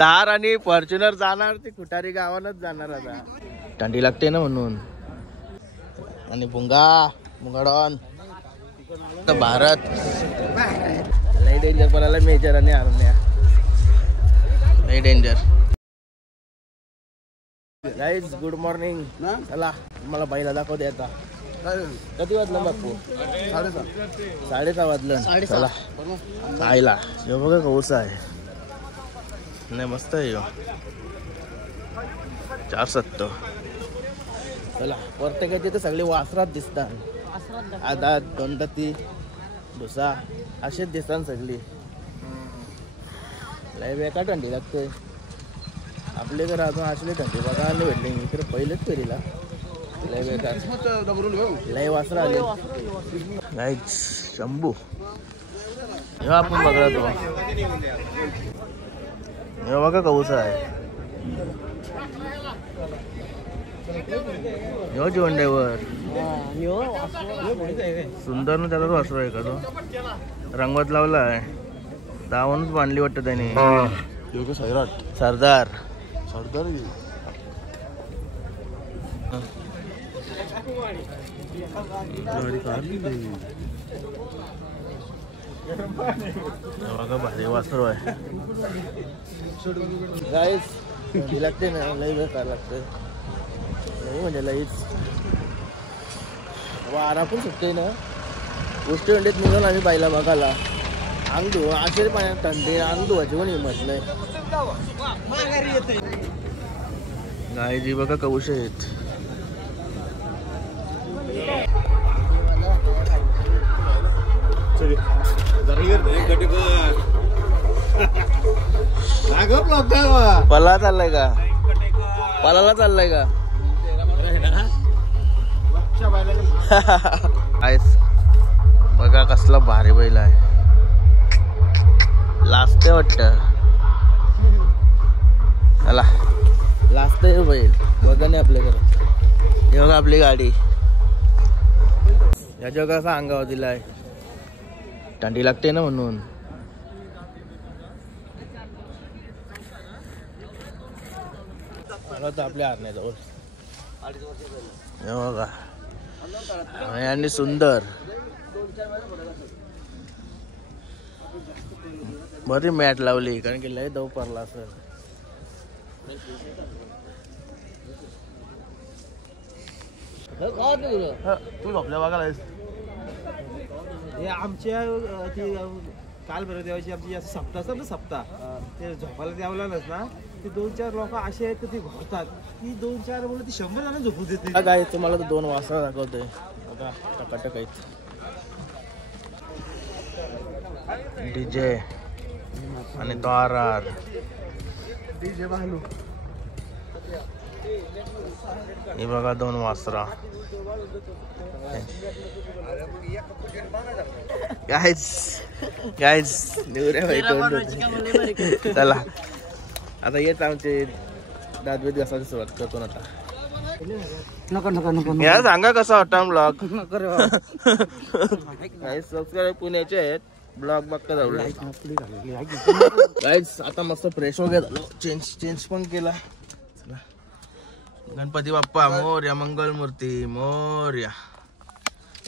तार आणि फॉर्च्युनर जाणार ती कुटारी गावानच जाणार आता. थंडी लागते ना म्हणून. आणि मुंगाडॉन भारत लई डेंजर पडायला मेजर आणि आरण्या लई डेंजर. Guys good morning. चला मला बाईला दाखवते आता. कधी वाजलं बापू? 6:30 वाजलं. चला आईला हे बघा कौसा आहे. नाही मस्त आहे. 470. चला प्रत्येकाचे तर सगळे वासरात दिसतात. आदात दोंडती डोसा असेच दिसतात सगळी. लय बेकार थंडी लागते. आपले तर अजून असले थंडी बघा आले भेटले इकडे पहिलेच फेरीला. लय बेकार लय वासरा आले. गाईज शंभू हे आपण बघा तो हे बघा कौसा आहे. यो जीवनडेवर सुंदर ना त्याला वासरू आहे का तो. रंगवत लावला आहे. दावणच बांधली वाटतं त्याने. सरदार बघा भारी वासरू आहे. गाईस लागते ना लई बेकार लागते. लई म्हणजे लईच वारा पण सुटतोय ना. गोष्टी अंडीत निघून आम्ही बाईला बघायला. अंग धुव असे पाण्यात थंडी अंग धुवायची पण हिंमत नाही. गायजी बघा कौश आहेत. पला चाललाय का? पलाला चाललाय का? बघा कसला भारी बैल आहे. लाजते वाटत. चला लाजते बैल बघा नाही आपल्या घरात. हे बघा आपली गाडी. याच्या कसा अंगावर दिलाय. थंडी लागते ना म्हणून. मला तर आपल्या हरण्याजवळ हे बघा आणि सुंदर बरी मॅट लावली कारण की लय दव पडला असेल. तू झोपल्या बघायला हे आमच्या ती काल बरं देवाची आमची सप्ताह असतात ना सप्ताह ते झोपायला द्यावलाच ना. ते 2-4 लोक असे आहेत की ते घोरतात. ती 2-4 मुलं ती 100 जण झोपू देते. काय तुम्हाला तर 2 वासरा दाखवतोय बघा टकाटक आहेत. डीजे आणि द्वारार डीजे बालू हे बघा 2 वासरा. गाईज चला आता येत आमचे दादवीत घासायला सुरुवात करतो आता. नको या सांगा कसा वाटता ब्लॉग. सबस्क्राईब पुण्याचे आहेत. ब्लॉग बघता जाऊ. गाईज आता मस्त फ्रेश वगैरे झालो. चेंज पण केला. गणपती बाप्पा मोरया. मंगलमूर्ती मोरया.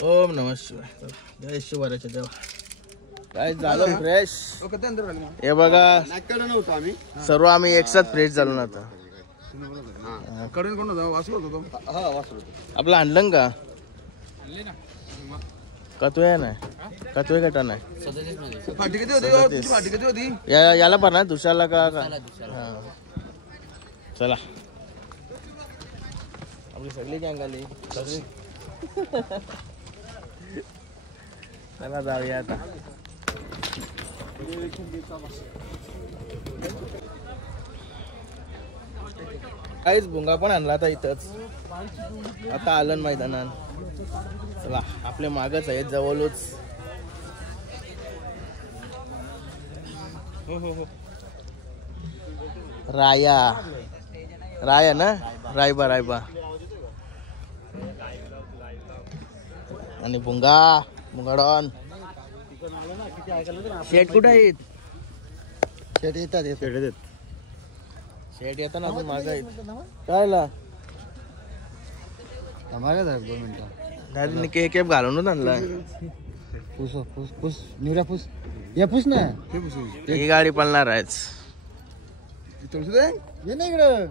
ओम नमः शिवाय. जय शिवराच्या देवा. काय झालं फ्रेश. हे बघा सर्व आम्ही एकसाथ फ्रेश झालो ना आता. आपलं आणलं का? कतोय नाही कतोय कटा नाही. याला पण ना दुसऱ्याला का? चला आपली सगळी गँग आली. चला जाऊया आता. काहीच भुंगा पण आणला आता इथंच. आता आलं मैदानात. चला आपले मागच आहेत जवळच. राया ना रायबा आणि मुंगाडॉन. शेट कुठे आहेत? शेट येतात. शेट येताना आपण मागाय कायला मागा 2 मिनिटं दादीने केक घालून आणलाय. पुस पुस पुस निवरा पुस या पुस ना ही गाडी पळणार आहेच. ये ना इकडं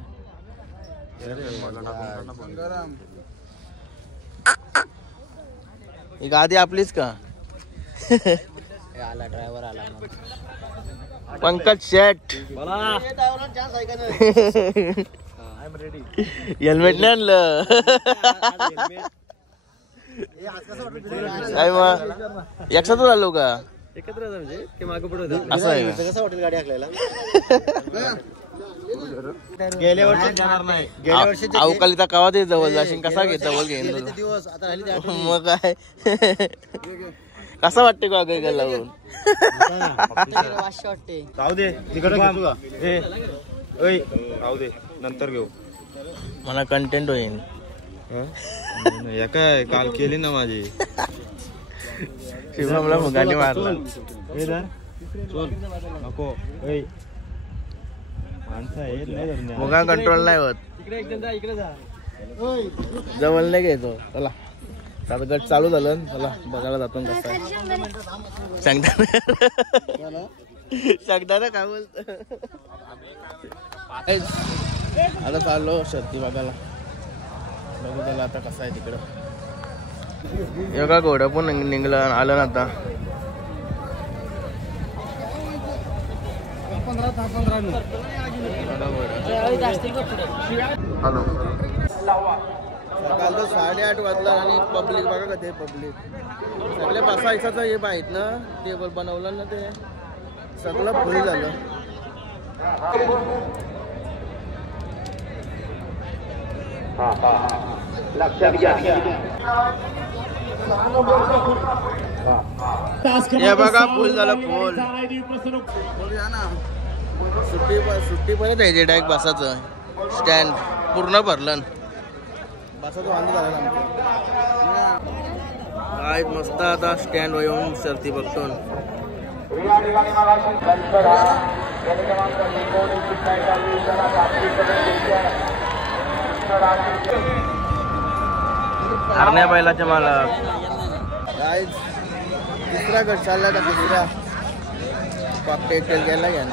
ही गाडी आपलीच का? आला ड्रायव्हर आला पंकज शेट हेल्मेट नाही आणलं. काय मग एकसाथ आलो का? एकत्र म्हणजे मागे पुढे असं आहे कसं वाटेल गाडी हाकलायला. गेल्या वर्षी जाणार नाही. गेल्या वर्षी अवकाळीचा कवा ते जवळ जाशील कसा घे जवळ घेईन दिवस आता राहिली ते मग काय कसा वाटते का काही लावून वाटते. जाऊ दे तिकडे राहू दे नंतर घेऊ. मला कंटेंट होईल. काय काल केली ना माझी शिवमला मुगाने मारला. नको मुगा कंट्रोल नाही होत. जवळ नाही घ्यायचो. चला आता गट चालू झालं. चला बघायला जातो कसं आहे. सांगता ना काय बोलत. आता चाललो शर्ती बघायला. बघू त्याला आता कसं आहे तिकडं. एका घोडं पण निघलं आलं ना आता. हॅलो सकाळ 8:30 वाजला आणि पब्लिक बघा का ते पब्लिक सगळे बसायचं हे माहीत ना. टेबल बनवलं ना ते सगळं फुल झालं. हे बघा फुल झालं फुल. सुट्टी परत यायची डायरेक्ट बसाचं स्टँड पूर्ण भरलं. बसाचं वांद झालं काय मस्त. आता स्टँड येऊन शर्ती बघतो. हरण्या बैलाच्या मला काय तिसरा गट चालला का तिसरा कॉकटेल गेला घ्या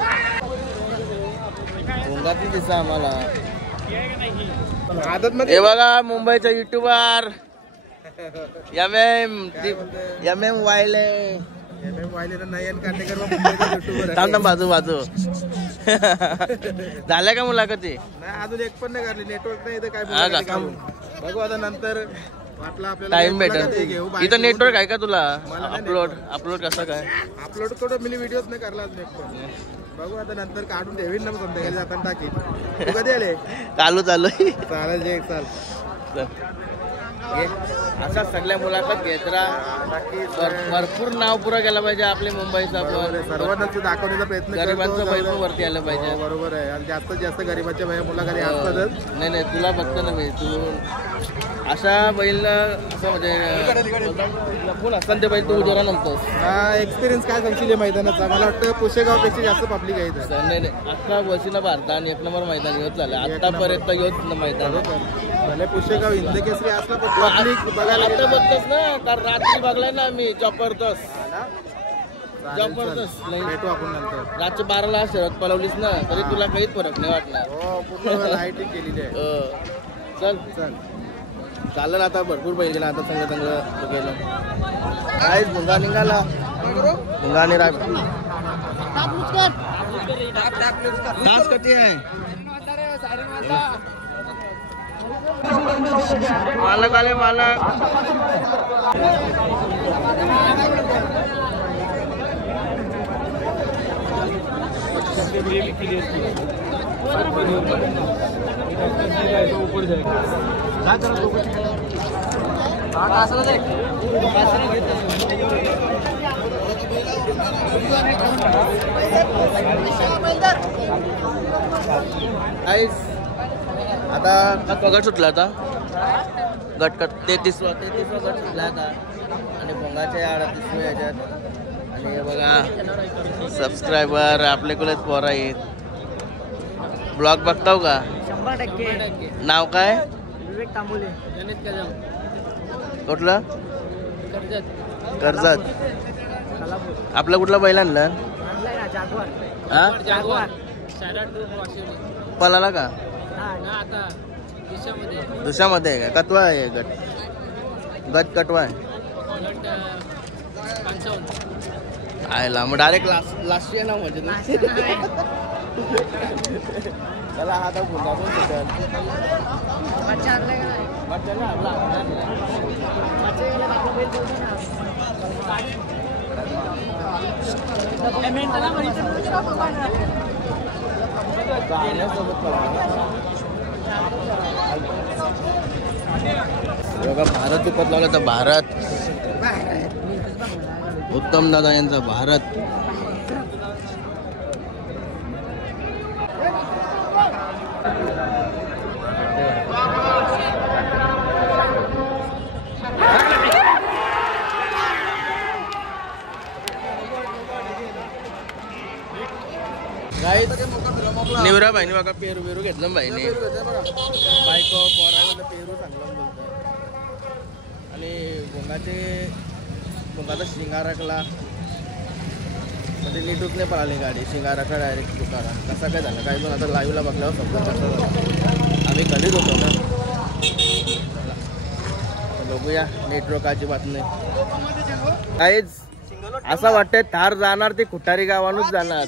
भोंगाची दिसा आम्हाला. हे बघा मुंबईचा युट्यूबर MM वायले नयन काटेकर थांब बाजू बाजू. झाल्या का मुलाखती? नाही अजून एक पण नाही करली. नेटवर्क नाही काय बघू आता नंतर टाइम भेटेल. इथं नेटवर्क आहे का तुला? अपलोड कसं काय अपलोड करून मी व्हिडिओच नाही करला अजून एक पण. बघू आता नंतर काढून ठेवीन ना संध्याकाळी जाताना टाकीन. तू कधी आले? चालू चालेल एक चाल. अशा सगळ्या मुलाखत घेत राहा. भरपूर नाव पुरा केला पाहिजे आपले मुंबईचा. पण सर्वांना दाखवण्याचा प्रयत्न. गरिबांचं पैसे वरती आलं पाहिजे. बरोबर आहे. आणि जास्तीत जास्त गरिबाच्या मुलाखती असतातच. नाही तुला बघतो ना मी. तू अशा बैल असं म्हणजे कोण असतात ते बैल तू जोरा नव्हतोस. हा एक्सपिरियन्स काय सांगशील मैदानाचा? मला वाटतं पुशेगावपेक्षा जास्त पब्लिक आहे. नाही 11 वर्षीला भारतात 1 नंबर मैदान येत झालं. आतापर्यंत येत मैदान भले पुशेगाव हिंदकेसरी असला पण पब्लिक बघायला आता बघतोस ना. कारण रात्री बघलाय ना आम्ही जबरदस्त. भेटू आपण नंतर. रात्री 12ला शरद पळवलीस ना तरी तुला काहीच फरक नाही वाटणार. हो पूर्ण लाईटिंग केलेली आहे. चल चाललं आता भरपूर पाहिजे ना. आता चांगलं गेलं काय भुंगा निघाला. भुंगा आणि राय तास किती आहे? मालक आले मालक. आता पगड सुटला आता. गटकट 33वा गट सुटला आता. आणि भोंगाच्या 38 याच्यात. आणि हे बघा सबस्क्रायबर आपल्याकडेच पोरा आहेत. ब्लॉग बघताव का? 100%. नाव काय? विवेक तांबोले. कुठलं? कर्जत. कर्जत. कलापूर. आपलं कुठलं बैल आणलं? आणलाय ना जागवार. हा जागवार. पलाला का? हा आता दिशामध्ये. दुसऱ्यामध्ये आहे का? कटवा आहे गट. गट कटवा आहे. आयला मग डायरेक्ट लास्ट ना म्हणजे त्याला हा तर पुन्हा पण सुटेल. बच्चा आणलाय का नाही? बच्चा ना आपला बच्चा गेला आपला बैल देतो ना. बघा भारत उपत लावला तर भारत उत्तम दादा यांचा भारत. निवरा भाईने बघा पेरू पेरू घेतलं भाईने. बायको पोराला पेरू चांगलं बोलतात. आणि भोंगाचा शिंगाराकला म्हणजे नीटूच नाही पळाली गाडी. शिंगाराका डायरेक्ट तुकारा कसा काय झाला काय पण आता लाईव्हला बघल्यावर समजा कसं झालं. आम्ही कधीच होतो ना. बघूया नेटवर्क अजिबात नाही. काहीच असं वाटतंय थार जाणार ते खुटारी गावानच जाणार.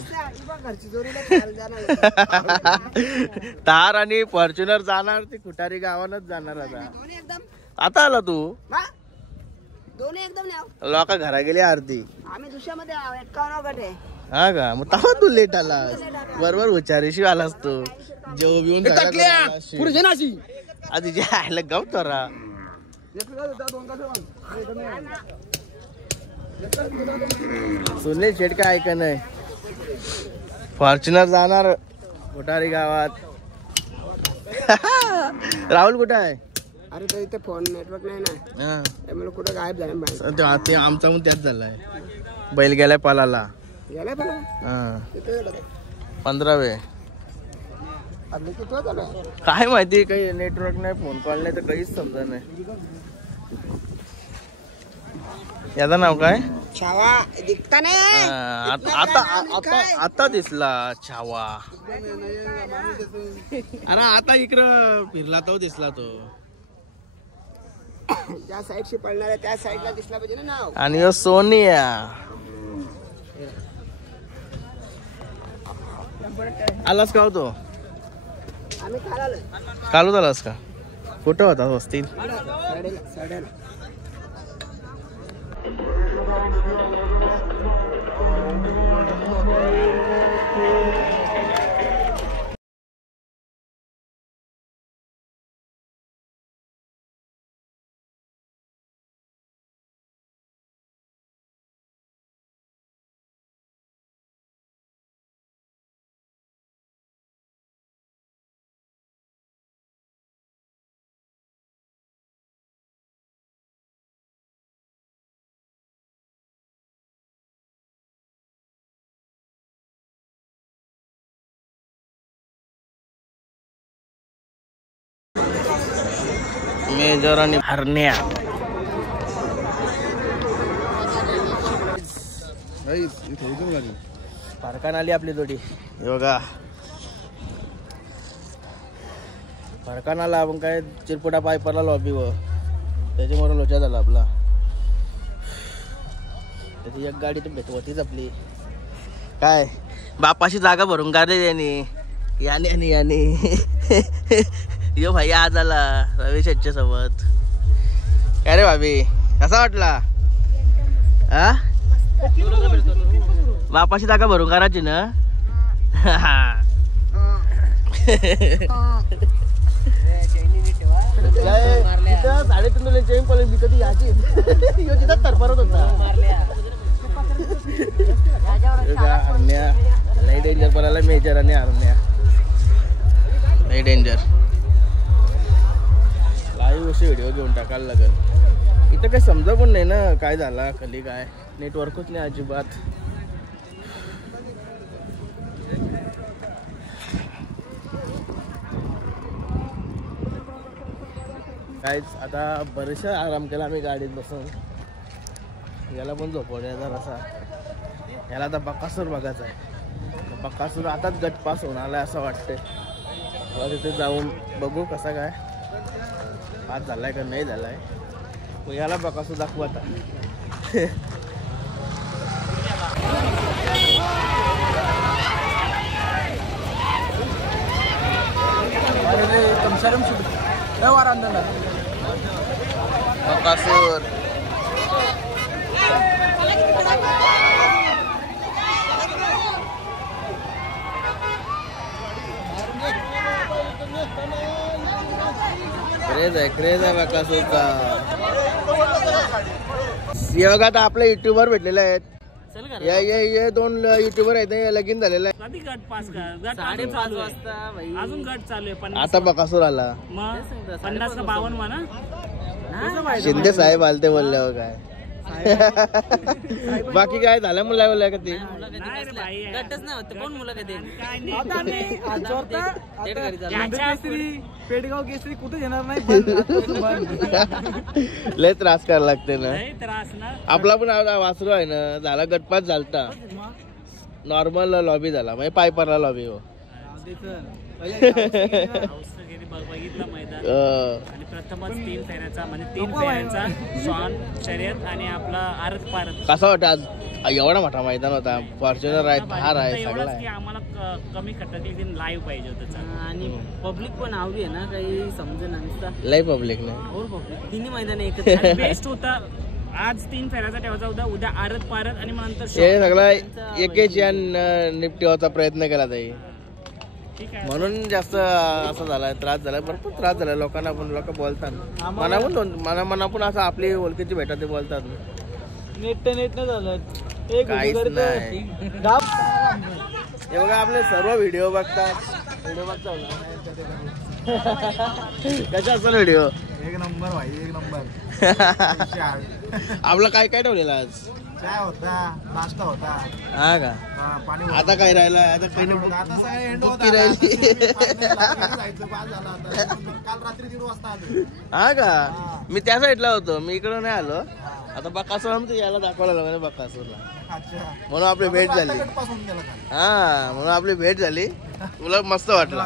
थार आणि फॉर्च्युनर जाणार ते खुटारी गावानच जाणार. आता आला तू दोन्ही एकदम लोका घरा गेली अर्धी. आम्ही दुसऱ्यामध्ये 51 गट आहे. हा का? मग तवा तू लेट आलास. बरोबर हुचारीशी आलास तू. जेव बिवून आधी जे आयला गाव तोरा सुनील शेट काय ऐका नाही. फॉर्च्युनर जाणार खुटारी गावात. राहुल कुठं आहे? अरे तर इथे फोन नेटवर्क नाही ना. त्यामुळे कुठं गायब झाला. ते आमचा म्हणून त्याच झालाय. बैल गेलाय पलाला. गेलाय पण. हा 15वे. किती झालं काय माहिती काही नेटवर्क नाही फोन कॉल नाही तर काहीच समजा नाही. याचं नाव काय? छावा दिखता नाही. आता दिसला छावा. अरे आता इकडं फिरला तो दिसला तो. त्या साईडशी पळणार आहे त्या साईडला दिसला पाहिजे ना नाव. आणि यो सोनिया. आलास का होतो? आम्ही काल आलो. कालच आलास का? कुठं होता वस्तीत? साडेला. मेजर आणि हरण्या. फरकान आली आपली जोडी. बघा फरकान आला. आपण काय चिरपुटा पाय पडला लॉबीवर त्याच्यामुळे लोचा झाला आपला. त्याची एक गाडी तर भेट होतीच आपली. काय बापाशी जागा भरून काढली त्यांनी. याने यो भाई आज आला रवीश यांच्या सोबत. काय रे भाभी कसा वाटला? हा बापाशी जागा भरून करायची ना. साडेतीन चेन पॉलिंग कधी याची तरफरत होता. हरण्या लई डेंजर पडायला. मेजर आणि हरण्या लई डेंजर. लाईव्ह असे व्हिडिओ घेऊन टाकायला लागेल. इथं काही समजा पण नाही ना काय झाला खाली काय. नेटवर्कच नाही अजिबात. काहीच आता बरेचशा आराम केला आम्ही गाडीत बसून. याला पण झोपवूया जरासा. याला आता बकासूर बघायचा आहे. बकासूर आताच गट पास होऊन आलाय असं वाटतंय. मला तिथे जाऊन बघू कसा काय पास झालाय का नाही झालाय. मग याला बकासूर दाखवू आता. बकासूर क्रेज आहे बकासूरचा. हे बघा आता आपले युट्यूबर भेटलेले आहेत. ये 2 युट्यूबर आहेत लगीन झालेलं आहे. कधी गट पास कर 5:30 वाजता अजून गट चालू आहे. आता बकासूर आला. मग 50 का 52 म्हणा. शिंदे साहेब आलते बोलल्यावर काय. बाकी काय झालं मुला का ते पेडगाव केसरी कुठे येणार नाही. लय त्रास करायला लागते ना. त्रास ना. आपला पण वासरू आहे ना. झाला गटपास झालता. नॉर्मल लॉबी झाला म्हणजे पायपरला लॉबी हो. बघितलं मैदान आणि प्रथमच 3 फेऱ्याचा म्हणजे 3 फेऱ्याचा शॉन शर्यत आणि आपला आरत पारत. कसा वाटतं आज एवढा मोठा मैदान होता. फॉर्च्युनर आहे, थार आहे, सगळं आहे. आम्हाला कमी खटकली लाईव्ह पाहिजे होतं आणि पब्लिक पण आवडी आहे ना. काही समजेल ना. लय पब्लिक नाही. पब्लिक तिन्ही मैदान एकच बेस्ट होता. आज 3 फेऱ्याचा ठेवायचा होता. उद्या आरत पारत आणि मग नंतर हे सगळं एकेच या निपटीवाचा प्रयत्न केला जाईल. म्हणून जास्त असं झालाय. त्रास झालाय. भरपूर त्रास झालाय लोकांना. पण लोक बोलतात मना पण असं आपली ओळखीची भेटतात ते बोलतात. नेट न झालं काहीच नाही. हे बघा आपले सर्व व्हिडिओ बघतात. व्हिडिओ बघता कशा असेल व्हिडिओ. एक नंबर भाई एक नंबर. आपलं काय काय ठेवलेलं आज. चाय होता, नाश्ता होता. हा का. पाणी आता काय राहिलं. आता काही आता सगळे एंड होता. राहिली. काल रात्री 1:30 वाजता आलो. हा का. मी त्या साईडला होतो. मी इकडं नाही आलो. आता बकासूर याला दाखवायला लागला बकासूरला. म्हणून आपली भेट झाली. हा म्हणून आपली भेट झाली. तुला मस्त वाटलं.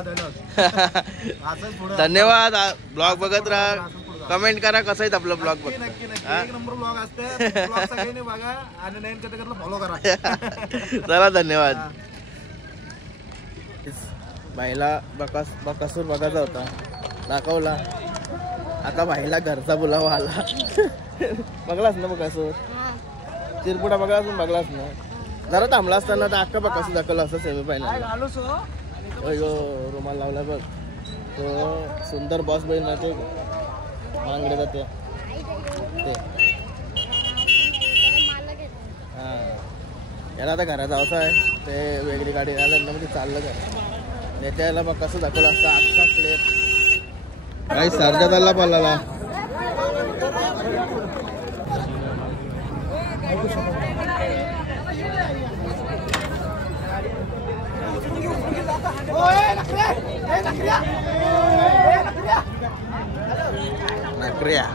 धन्यवाद. ब्लॉग बघत राहा. कमेंट करा कसं आहे आपलं ब्लॉग बघ. एक नंबर ब्लॉग असते. सगळ्यांनी बघा आणि नवीन कथेकरला फॉलो करा. चला धन्यवाद. भाईला बकासूर बघायचा होता. दाखवला. आता भाईला घरचा बोलावा आला. बघलास ना बकासूर. चिरपुडा बघलास ना. जरा थांबला असताना तर अख्खा बकासूर दाखवला असं सेमी फायनल. रुमाल लावला बघ. तो सुंदर बॉस बैल ना ते मांगडे जाते ते. हा याला आता घरात जायचं आहे. ते वेगळी गाडी आल्यानंतर मध्ये चाललं का नेत्याला बघ कसं दाखवलं असतं अख्खा प्लेट. काही सरजादाला पाला. नकऱ्या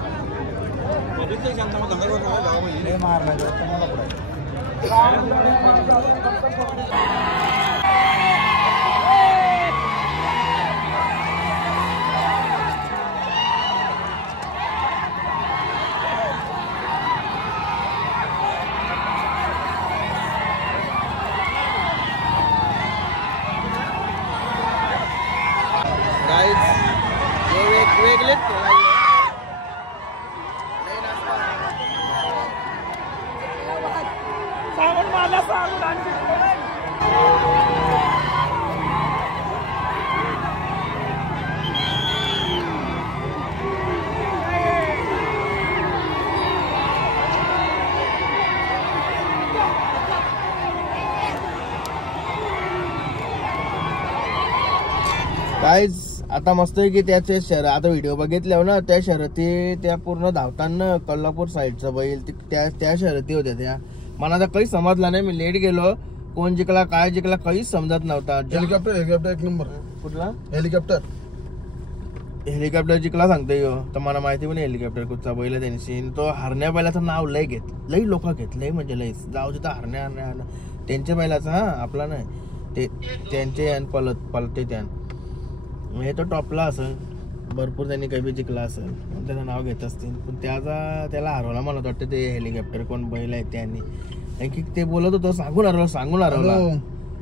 वेगळेच काहीच. आता मस्त आहे की त्याचे आता व्हिडिओ बघितल्यावर ना त्या शर्यती त्या पूर्ण धावताना कोल्हापूर साईडचा बैल त्या शर्यती होत्या. त्या मला आता काही समजला नाही. मी लेट गेलो. कोण जिंकला काय जिंकला काहीच समजत नव्हता. हेलिकॉप्टर एक नंबर. कुठला हेलिकॉप्टर हेलिकॉप्टर जिंकला सांगतोय ह्यो. तर मला माहिती पण हेलिकॉप्टर कुठचा बैल त्यांची. तो हरण्या बैलाचं नाव लय घेत, लई लोक घेत, लय म्हणजे लय. जाऊ तिथं हरण्या त्यांच्या बैलाचं, हा आपला नाही ते त्यांचे आणि पलते त्या म्हणजे तो टॉपला असेल भरपूर. त्यांनी काही बी जिंकला असेल त्याचं नाव घेत असतील. पण त्याला हरवला मला वाटतं ते हेलिकॉप्टर कोण बैल आहे त्यांनी. की ते बोलत होतं सांगून हरवला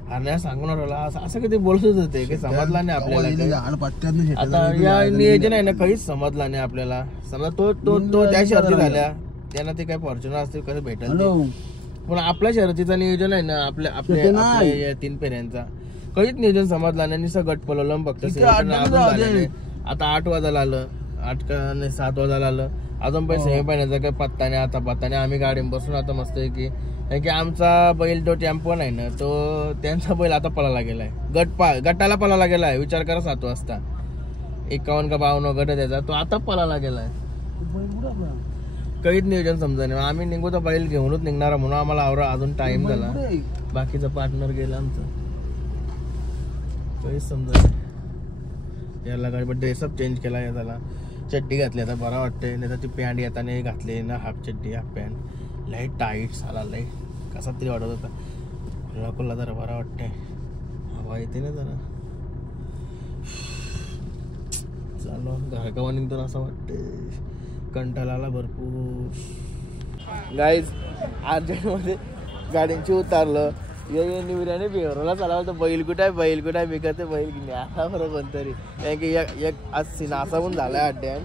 हरण्या सांगून हरवला असं कधी बोलत होते की समजला नाही आपल्याला. आता या नियोजन आहे ना काहीच समजला नाही आपल्याला. समजा तो त्या शर्ती झाल्या त्यांना ते काय फॉर्च्युनर असतील कसं भेटेल पण आपल्या शर्यतीचं नियोजन आहे ना आपल्या 3 फेऱ्यांचा काहीच नियोजन समजला नाही. निसं गट पलवलं फक्त. आता 8 वाजायला आलं, 7 वाजायला आलं अजून पण सेमी फायनलचा काही पत्ता नाही. आता पत्ता आम्ही गाडी बसून आता मस्त की की आमचा बैल तो टेम्पो नाही ना तो त्यांचा बैल आता पळायला गेलाय. गटाला पळायला गेलाय. विचार करा 7 वाजता 51 का 52 गट त्याचा तो आता पळायला गेलाय. काहीच नियोजन समजा नाही. आम्ही निघू तर बैल घेऊनच निघणार म्हणून आम्हाला आवरा अजून टाइम झाला. बाकीचा पार्टनर गेला आमचा. काहीच समजा नाही. याला गाडी पण ड्रेसअप चेंज केला. याला चड्डी घातली आता बरा वाटतंय. नाही तर ती पॅन्ट येताना घातली ना हाफ चड्डी हाफ पॅन्ट लाईट टाईट साला लाईट कसा तरी वाटत होता. कोल्हा जरा बरा वाटतंय. हवा येते ना जरा. चालू घरगावा निघतो असं वाटतंय. कंटाळाला भरपूर. गाईज अर्जंटमध्ये गाड्यांची उतारलं. निवऱ्याने बिहारला चालला होता. बैल कुठे आहे बिकते बैल आता बरं कोणतरी. कारण की एक आज सीन असा पण झालाय अड्ड्यान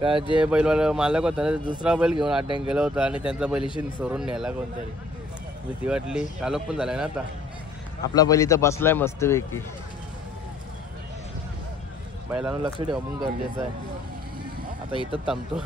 का जे बैलवाला मालक होता ना दुसरा बैल घेऊन अड्ड्यान गेला होता आणि त्यांचा बैलीशी सोडून न्यायला कोणतरी. भीती वाटली. कालोख पण झालाय ना आता. आपला बैल इथं बसलाय मस्तपैकी. बैलांना लक्ष ठेवा पण गरजेचं आहे. आता इथंच थांबतो.